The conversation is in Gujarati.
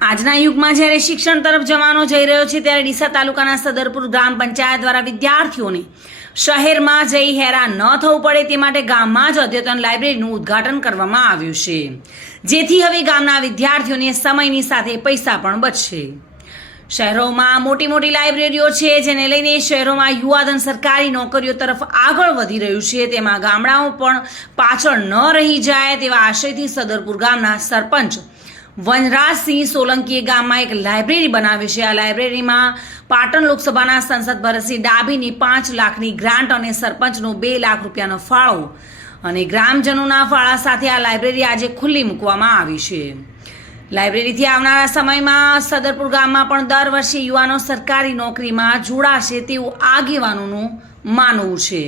આજના યુગમાં જ્યારે શિક્ષણ તરફ જવાનો જઈ રહ્યો છે, ત્યારે ડીસા તાલુકાના સદરપુર ગ્રામ પંચાયત દ્વારા વિદ્યાર્થીઓને શહેરમાં જઈ હેરાન ન થવું પડે તે માટે ગામમાં જ અદ્યતન લાઇબ્રેરીનું ઉદ્ઘાટન કરવામાં આવ્યું છે. જેથી હવે ગામના વિદ્યાર્થીઓને સમયની સાથે પૈસા પણ બચશે. શહેરોમાં મોટી મોટી લાઇબ્રેરીઓ છે, જેને લઈને શહેરોમાં યુવાધન સરકારી નોકરીઓ તરફ આગળ વધી રહ્યું છે. તેમાં ગામડાઓ પણ પાછળ ન રહી જાય તેવા આશયથી સદરપુર ગામના સરપંચ વનરાજસિંહ સોલંકીએ ગામમાં એક લાઇબ્રેરી બનાવી છે. આ લાઇબ્રેરીમાં પાટણ લોકસભાના સંસદ ભરતસિંહ ડાભીની પાંચ લાખની ગ્રાન્ટ અને સરપંચનો બે લાખ રૂપિયાનો ફાળો અને ગ્રામજનોના ફાળા સાથે આ લાઇબ્રેરી આજે ખુલ્લી મૂકવામાં આવી છે. લાઇબ્રેરીથી આવનારા સમયમાં સદરપુર ગામમાં પણ દર વર્ષે યુવાનો સરકારી નોકરીમાં જોડાશે તેવું આગેવાનોનું માનવું છે.